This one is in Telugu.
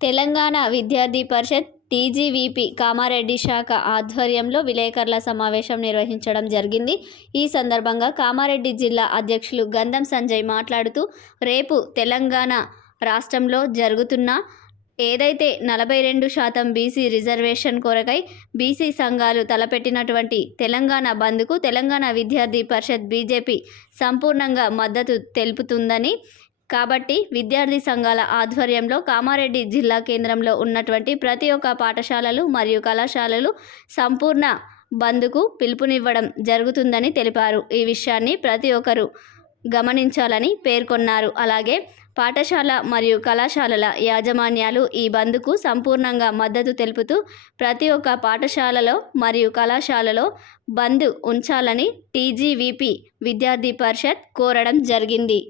తెలంగాణ విద్యార్థి పరిషత్ టీజీవీపీ కామారెడ్డి శాఖ ఆధ్వర్యంలో విలేకరుల సమావేశం నిర్వహించడం జరిగింది. ఈ సందర్భంగా కామారెడ్డి జిల్లా అధ్యక్షులు గంధం సంజయ్ మాట్లాడుతూ రేపు తెలంగాణ రాష్ట్రంలో జరుగుతున్న ఏదైతే నలభై రెండు శాతం బీసీ రిజర్వేషన్ కొరకై బీసీ సంఘాలు తలపెట్టినటువంటి తెలంగాణ బంద్కు తెలంగాణ విద్యార్థి పరిషత్ బీజేపీ సంపూర్ణంగా మద్దతు తెలుపుతుందని కాబట్టి విద్యార్థి సంఘాల ఆధ్వర్యంలో కామారెడ్డి జిల్లా కేంద్రంలో ఉన్నటువంటి ప్రతి ఒక్క పాఠశాలలు మరియు కళాశాలలు సంపూర్ణ బంద్కు పిలుపునివ్వడం జరుగుతుందని తెలిపారు. ఈ విషయాన్ని ప్రతి ఒక్కరూ గమనించాలని పేర్కొన్నారు. అలాగే పాఠశాల మరియు కళాశాలల యాజమాన్యాలు ఈ బంద్కు సంపూర్ణంగా మద్దతు తెలుపుతూ ప్రతి ఒక్క పాఠశాలలో మరియు కళాశాలలో బంద్ ఉంచాలని టీజీవీపీ విద్యార్థి పరిషత్ కోరడం జరిగింది.